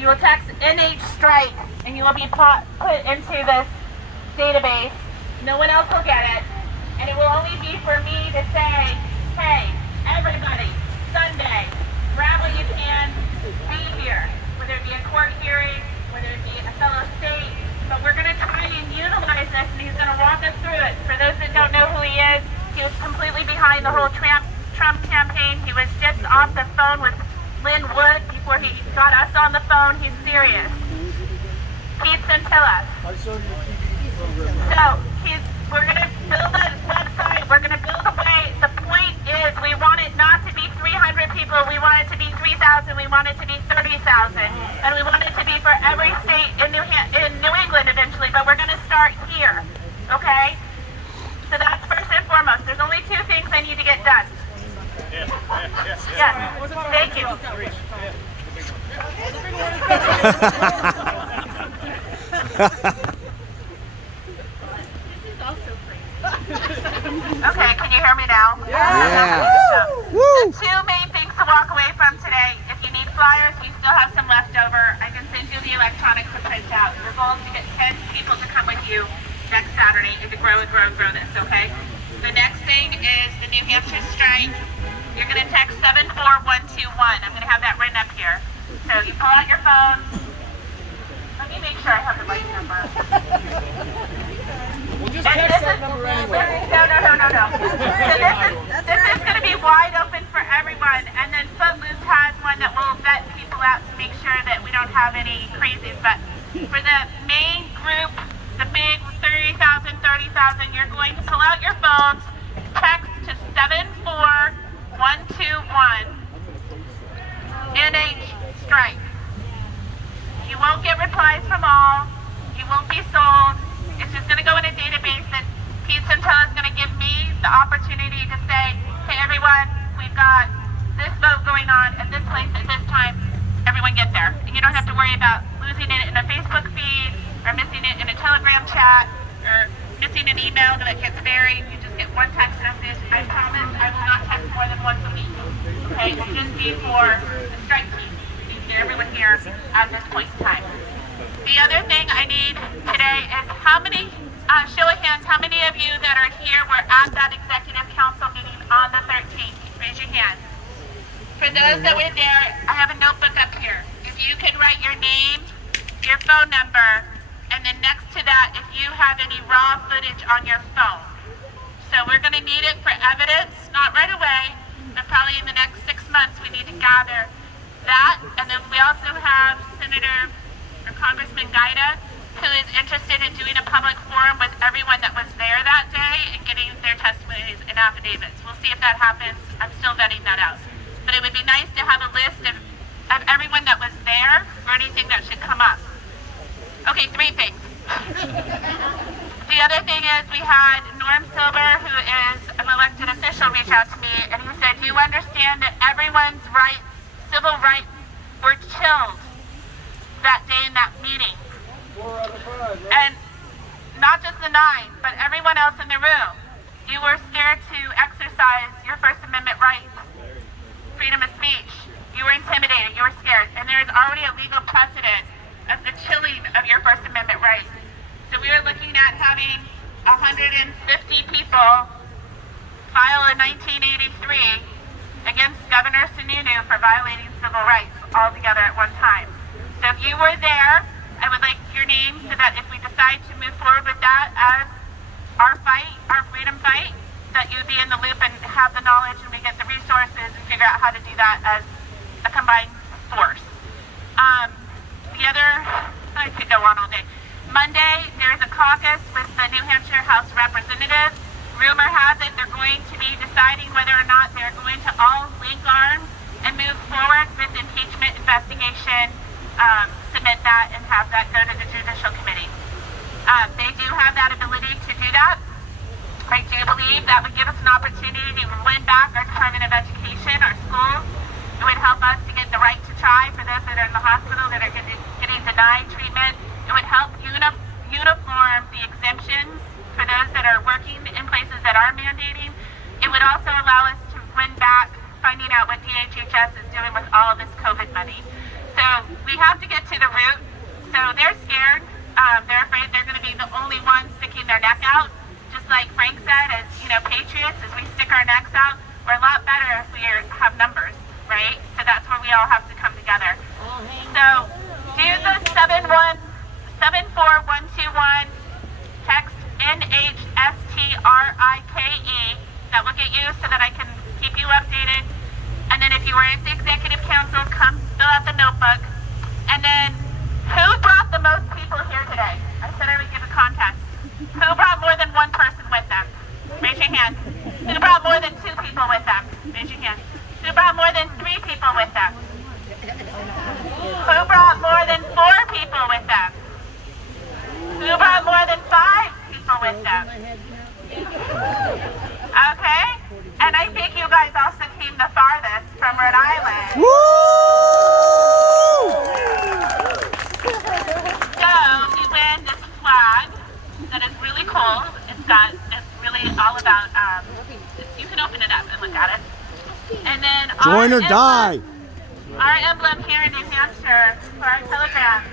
You will text NH strike and you will be put into this database. No one else will get it. And it will only be for me to say, hey, everybody, Sunday, grab what you can, be here. Whether it be a court hearing, whether it be a fellow state, but we're going to try and utilize this, and he's going to walk us through it. For those that don't know who he was completely behind the whole Trump campaign. He was just off the phone with Lynn Wood before he got us on the phone. He's serious. Pete Scintilla. So we're going to build a website. We're going to build a way. The point is we want it not to be 300 people. We want it to be 3,000. We want it to be 30,000. And we want it to be for every state in New England eventually. But we're going to start here. Okay? So that's first and foremost. There's only two things I need to get done. Yes. Thank you. Okay, can you hear me now? Yeah. The two main things to walk away from today. If you need flyers, we still have some left over. I can send you the electronics to print out. Your goal is to get 10 people to come with you next Saturday and to grow this, okay? The next thing is the New Hampshire strike. You're going to text 74121. I'm going to have that written up here. So you pull out your phone. Let me make sure I have the right number. We'll just text that number anyway. No. So this is going to be wide open for everyone. And then Footloose has one that will vet people out to make sure that we don't have any crazies. But for the main group, the big 30,000, you're going to pull out your phones, text to 74121, NH strike. You won't get replies from all. You won't be sold. It's just going to go in a database that Pete Scintilla is going to give me the opportunity to say, hey everyone, we've got this vote going on at this place at this time. Everyone get there. And you don't have to worry about losing it in a Facebook feed, or missing it in a Telegram chat, or missing an email that gets buried. You just get one text message. I promise I will not text more than once a week. Okay, it will just be for the strike team. We need to get everyone here at this point in time. The other thing I need today is how many, show of hands, how many of you that are here were at that executive council meeting on the 13th? Raise your hand. For those that were there, I have a notebook up here. If you could write your name, your phone number, and then next to that, if you have any raw footage on your phone. So we're going to need it for evidence, not right away, but probably in the next 6 months we need to gather that. And then we also have Senator or Congressman Guida, who is interested in doing a public forum with everyone that was there that day and getting their testimonies and affidavits. We'll see if that happens. I'm still vetting that out. But it would be nice to have a list of everyone that was there or anything that should come up. Okay, 3 things. The other thing is we had Norm Silver, who is an elected official, reach out to me, and he said, do you understand that everyone's rights, civil rights, were chilled that day in that meeting? 4 out of 5, right? And not just the 9, but everyone else in the room. You were scared to exercise your First Amendment right, freedom of speech. You were intimidated, you were scared, and there is already a legal precedent of the chilling of your First Amendment rights. So we are looking at having 150 people file a 1983 against Governor Sununu for violating civil rights all together at one time. So if you were there, I would like your name so that if we decide to move forward with that as our fight, our freedom fight, that you would be in the loop and have the knowledge and we get the resources and figure out how to do that as a combined force. I could go on all day. Monday, there's a caucus with the New Hampshire House of Representatives. Rumor has it they're going to be deciding whether or not they're going to all link arms and move forward with impeachment investigation, submit that and have that go to the Judicial Committee. They do have that ability to do that. I do believe that would give us an opportunity to win back our Department of Education, our schools. It would help us to get the right to try for those that are in the hospital that are getting denied treatment. It would help uniform the exemptions for those that are working in places that are mandating. It would also allow us to win back finding out what DHHS is doing with all of this COVID money. So So we have to get to the root. So they're scared. They're afraid they're going to be the only ones sticking their neck out. Just like Frank said, as patriots, as we stick our necks out, we're a lot better if we have numbers, right? So that's where we all have to come together. So do the 74121, text NHSTRIKE. That will get you so that I can keep you updated. And then if you were at the executive council, come fill out the notebook. And then who brought the most people here today? I said I would give a contest. Who brought more than one person with them? Raise your hand. Who brought more than 2 people with them? Raise your hand. Who brought more than 3 people with them? Who brought more than 4 people with them? Who brought more than 5 people with them? Okay? And I think you guys also came the farthest from Rhode Island. Woo! So we win this flag that is really cool. It's really all about, you can open it up and look at it. And then Join or die. Our emblem here in New Hampshire for our telegram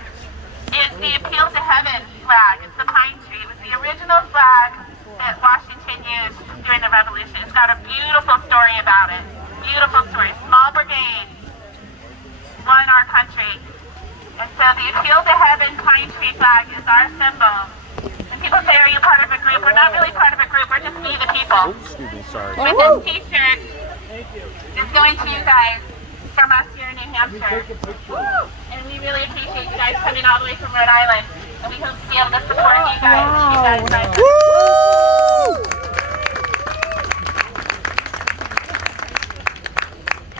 is the Appeal to Heaven flag. It's the pine tree. It was the original flag that Washington used during the Revolution. It's got a beautiful story about it. Beautiful story. Small brigade won our country. And so the Appeal to Heaven pine tree flag is our symbol. And people say, are you part of a group? We're not really part of a group. We're just we the people. Excuse me, sorry. With this t-shirt, it's going to you guys from us here in New Hampshire. And we really appreciate you guys coming all the way from Rhode Island. And we hope to be able to support you guys. Woo!